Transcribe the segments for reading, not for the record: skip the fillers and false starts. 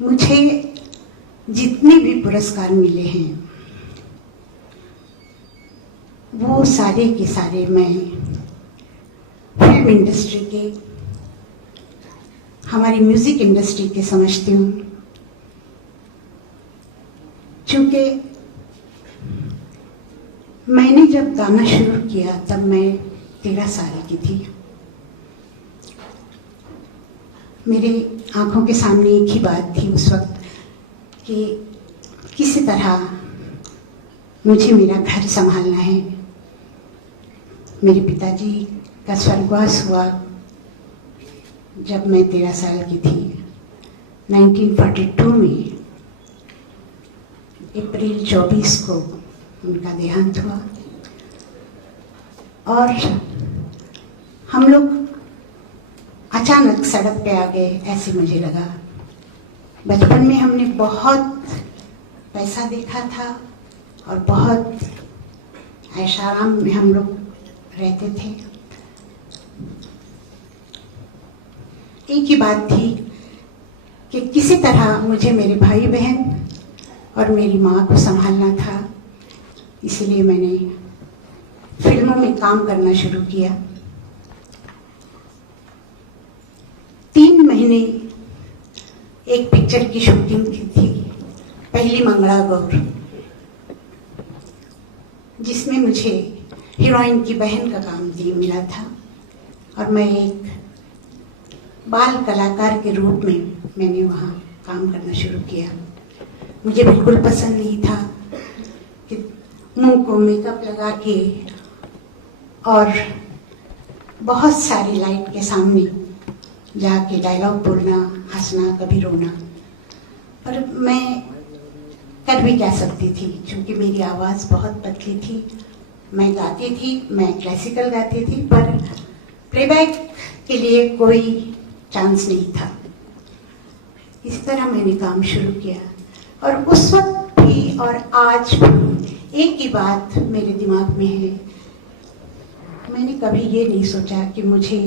मुझे जितने भी पुरस्कार मिले हैं वो सारे के सारे मैं फिल्म इंडस्ट्री के, हमारी म्यूजिक इंडस्ट्री के समझती हूँ। क्योंकि मैंने जब गाना शुरू किया तब मैं 13 साल की थी। मेरे आंखों के सामने एक ही बात थी उस वक्त कि किसी तरह मुझे मेरा घर संभालना है। मेरे पिताजी का स्वर्गवास हुआ जब मैं 13 साल की थी। 1942 में अप्रैल 24 को उनका देहांत हुआ और हम लोग अचानक सड़क पे आ गए, ऐसे मुझे लगा। बचपन में हमने बहुत पैसा देखा था और बहुत ऐशाराम में हम लोग रहते थे। एक ही बात थी कि किसी तरह मुझे मेरे भाई बहन और मेरी माँ को संभालना था। इसलिए मैंने फिल्मों में काम करना शुरू किया। 3 महीने एक पिक्चर की शूटिंग की थी, पहली मंगला गौर, जिसमें मुझे हीरोइन की बहन का काम मिला था और मैं एक बाल कलाकार के रूप में मैंने वहाँ काम करना शुरू किया। मुझे बिल्कुल पसंद नहीं था कि मुंह को मेकअप लगा के और बहुत सारी लाइट के सामने जाके डायलॉग बोलना, हंसना, कभी रोना। पर मैं कर भी क्या सकती थी, क्योंकि मेरी आवाज़ बहुत पतली थी। मैं गाती थी, मैं क्लासिकल गाती थी, पर प्लेबैक के लिए कोई चांस नहीं था। इस तरह मैंने काम शुरू किया और उस वक्त भी और आज भी एक ही बात मेरे दिमाग में है। मैंने कभी ये नहीं सोचा कि मुझे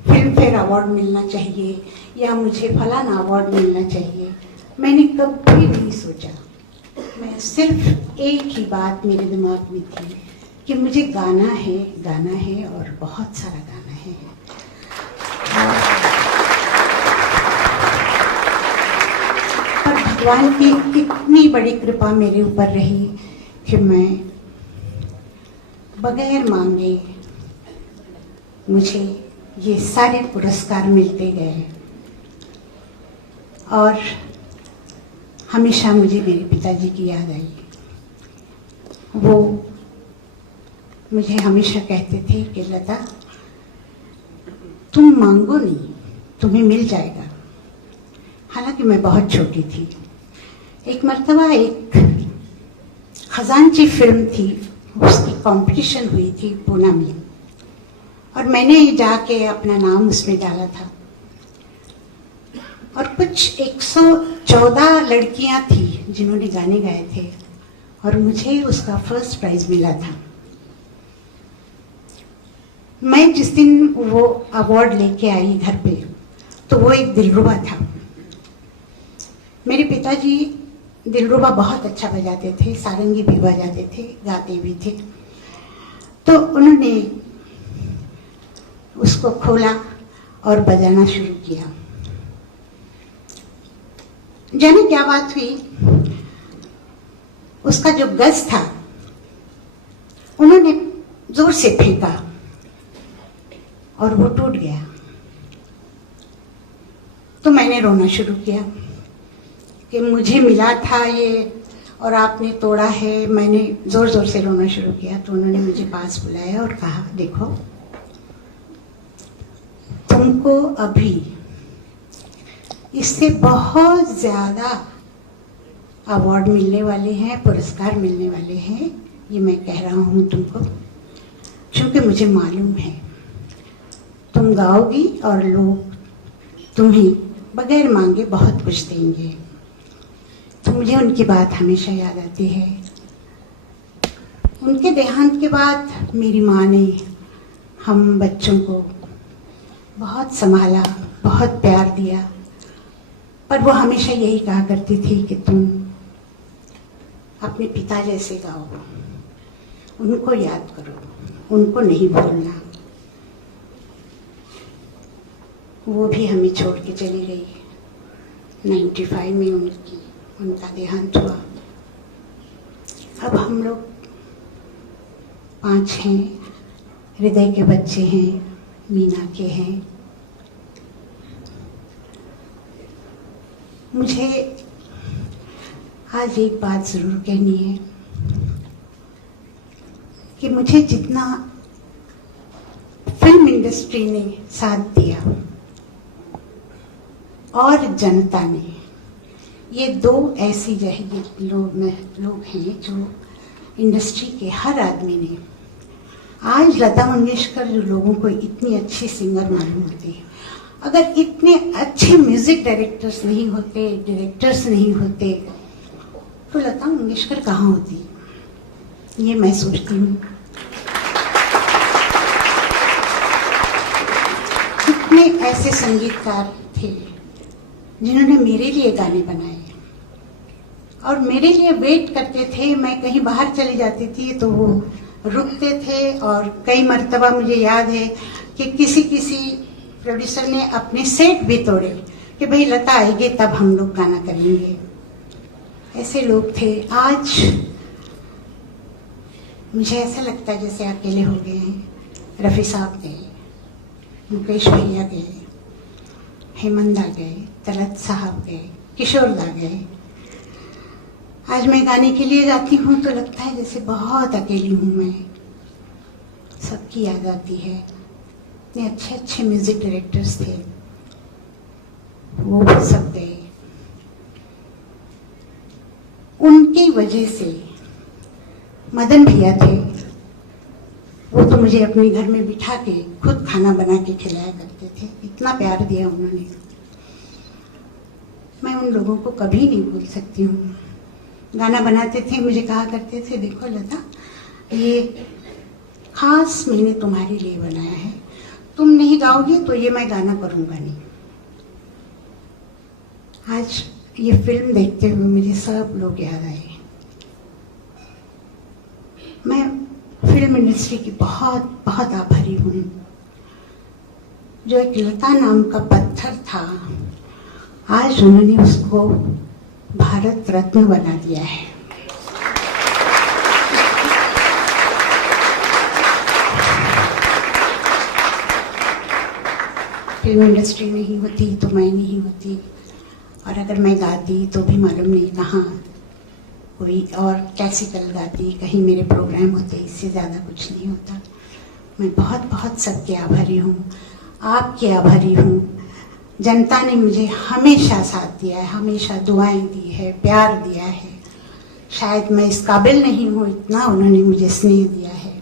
फिल्म फेयर अवार्ड मिलना चाहिए या मुझे फलाना अवार्ड मिलना चाहिए। मैंने कभी नहीं सोचा। मैं सिर्फ एक ही बात मेरे दिमाग में थी कि मुझे गाना है और बहुत सारा गाना है। पर भगवान की इतनी बड़ी कृपा मेरे ऊपर रही कि मैं बगैर मांगे मुझे ये सारे पुरस्कार मिलते गए और हमेशा मुझे मेरे पिताजी की याद आई। वो मुझे हमेशा कहते थे कि लता, तुम मांगो नहीं, तुम्हें मिल जाएगा। हालांकि मैं बहुत छोटी थी। एक मर्तबा एक खजांची फिल्म थी, उसकी कंपटीशन हुई थी पूना में और मैंने जाके अपना नाम उसमें डाला था और कुछ 114 लड़कियां थी जिन्होंने गाने गाए थे और मुझे उसका फर्स्ट प्राइज मिला था। मैं जिस दिन वो अवार्ड लेके आई घर पे तो वो एक दिलरुबा था। मेरे पिताजी दिलरुबा बहुत अच्छा बजाते थे, सारंगी भी बजाते थे, गाते भी थे। तो उन्होंने उसको खोला और बजाना शुरू किया। जाने क्या बात हुई, उसका जो गज था उन्होंने जोर से फेंका और वो टूट गया। तो मैंने रोना शुरू किया कि मुझे मिला था ये और आपने तोड़ा है। मैंने जोर जोर से रोना शुरू किया। तो उन्होंने मुझे पास बुलाया और कहा, देखो, तुमको अभी इससे बहुत ज्यादा अवार्ड मिलने वाले हैं, पुरस्कार मिलने वाले हैं। ये मैं कह रहा हूँ तुमको क्योंकि मुझे मालूम है तुम गाओगी और लोग तुम्हें बगैर मांगे बहुत कुछ देंगे। तो मुझे उनकी बात हमेशा याद आती है। उनके देहांत के बाद मेरी माँ ने हम बच्चों को बहुत संभाला, बहुत प्यार दिया पर वो हमेशा यही कहा करती थी कि तुम अपने पिता जैसे गाओ, उनको याद करो, उनको नहीं भूलना। वो भी हमें छोड़ के चली गई। 95 में उनका देहांत हुआ। अब हम लोग 5 हैं, हृदय के बच्चे हैं, मीना के हैं। मुझे आज एक बात ज़रूर कहनी है कि मुझे जितना फिल्म इंडस्ट्री ने साथ दिया और जनता ने, ये 2 ऐसी लोग हैं जो इंडस्ट्री के हर आदमी ने, आज लता मंगेशकर जो लोगों को इतनी अच्छी सिंगर मालूम होती है, अगर इतने अच्छे म्यूजिक डायरेक्टर्स नहीं होते, डायरेक्टर्स नहीं होते, तो लता मंगेशकर कहाँ होती, ये मैं सोचती हूँ। कितने ऐसे संगीतकार थे जिन्होंने मेरे लिए गाने बनाए और मेरे लिए वेट करते थे। मैं कहीं बाहर चली जाती थी तो वो रुकते थे, और कई मर्तबा मुझे याद है कि किसी प्रोड्यूसर ने अपने सेट भी तोड़े कि भाई लता आएगी तब हम लोग गाना करेंगे। ऐसे लोग थे। आज मुझे ऐसा लगता है जैसे अकेले हो गए हैं। रफ़ी साहब गए, मुकेश भैया गए, हेमंत दा गए, तलत साहब गए, किशोर दा गए। आज मैं गाने के लिए जाती हूँ तो लगता है जैसे बहुत अकेली हूँ मैं। सबकी याद आती है। इतने अच्छे अच्छे म्यूजिक डायरेक्टर्स थे, वो भी सब गए। उनकी वजह से मदन भैया थे, वो तो मुझे अपने घर में बिठा के खुद खाना बना के खिलाया करते थे। इतना प्यार दिया उन्होंने, मैं उन लोगों को कभी नहीं भूल सकती हूँ। गाना बनाते थे, मुझे कहा करते थे, देखो लता, ये खास मैंने तुम्हारे लिए बनाया है, तुम नहीं गाओगे तो ये मैं गाना करूँगा नहीं। आज ये फिल्म देखते हुए मुझे सब लोग याद आए। मैं फिल्म इंडस्ट्री की बहुत बहुत आभारी हूँ। जो एक लता नाम का पत्थर था, आज उन्होंने उसको भारत रत्न बना दिया है। फिल्म इंडस्ट्री नहीं होती तो मैं नहीं होती, और अगर मैं गाती तो भी मालूम नहीं कहाँ कोई और क्लासिकल गाती, कहीं मेरे प्रोग्राम होते, इससे ज़्यादा कुछ नहीं होता। मैं बहुत बहुत सबके आभारी हूँ, आपके आभारी हूँ। जनता ने मुझे हमेशा साथ दिया है, हमेशा दुआएं दी है, प्यार दिया है। शायद मैं इस काबिल नहीं हूँ, इतना उन्होंने मुझे स्नेह दिया है।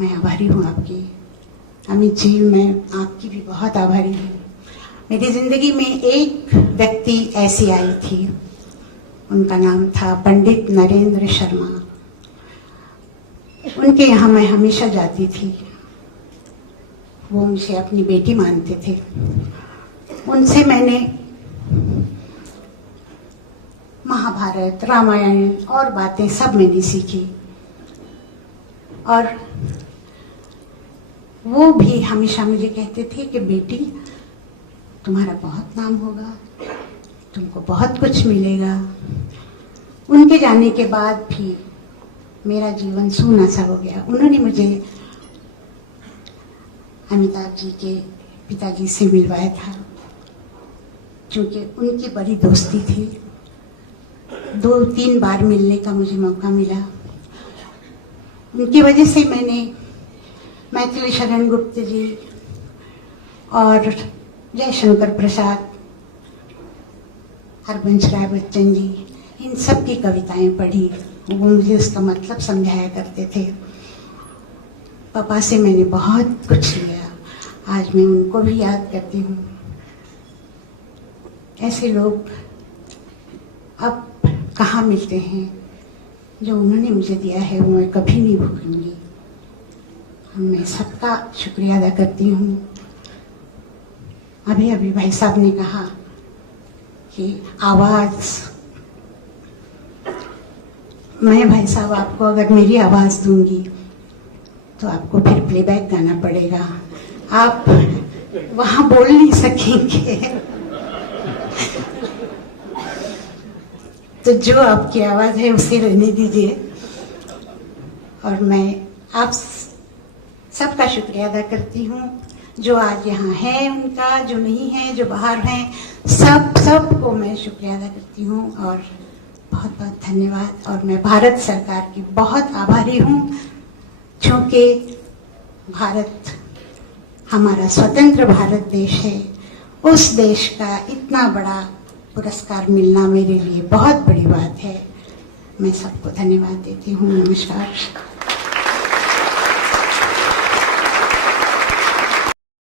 मैं आभारी हूँ आपकी। अमित जी, मैं आपकी भी बहुत आभारी हूँ। मेरी ज़िंदगी में एक व्यक्ति ऐसी आई थी, उनका नाम था पंडित नरेंद्र शर्मा। उनके यहाँ मैं हमेशा जाती थी। वो मुझे अपनी बेटी मानते थे। उनसे मैंने महाभारत, रामायण और बातें सब मैंने सीखी, और वो भी हमेशा मुझे कहते थे कि बेटी, तुम्हारा बहुत नाम होगा, तुमको बहुत कुछ मिलेगा। उनके जाने के बाद भी मेरा जीवन सूना सा हो गया। उन्होंने मुझे अमिताभ जी के पिताजी से मिलवाया था, क्योंकि उनकी बड़ी दोस्ती थी। 2-3 बार मिलने का मुझे मौका मिला। उनकी वजह से मैंने मैथिली शरण गुप्त जी और जयशंकर प्रसाद, हरबंश राय बच्चन जी, इन सब की कविताएं पढ़ी। वो मुझे उसका मतलब समझाया करते थे। पापा से मैंने बहुत कुछ लिया। आज मैं उनको भी याद करती हूँ। ऐसे लोग अब कहाँ मिलते हैं। जो उन्होंने मुझे दिया है वो मैं कभी नहीं भूलूंगी। मैं सबका शुक्रिया अदा करती हूँ। अभी अभी भाई साहब ने कहा कि आवाज़, मैं भाई साहब आपको अगर मेरी आवाज़ दूंगी तो आपको फिर प्लेबैक गाना पड़ेगा, आप वहाँ बोल नहीं सकेंगे। तो जो आपकी आवाज़ है उसे रहने दीजिए। और मैं आप सबका शुक्रिया अदा करती हूँ, जो आज यहाँ है उनका, जो नहीं है, जो बाहर हैं, सबको मैं शुक्रिया अदा करती हूँ और बहुत बहुत धन्यवाद। और मैं भारत सरकार की बहुत आभारी हूँ, क्योंकि भारत हमारा स्वतंत्र भारत देश है, उस देश का इतना बड़ा पुरस्कार मिलना मेरे लिए बहुत बड़ी बात है। मैं सबको धन्यवाद देती हूँ। नमस्कार।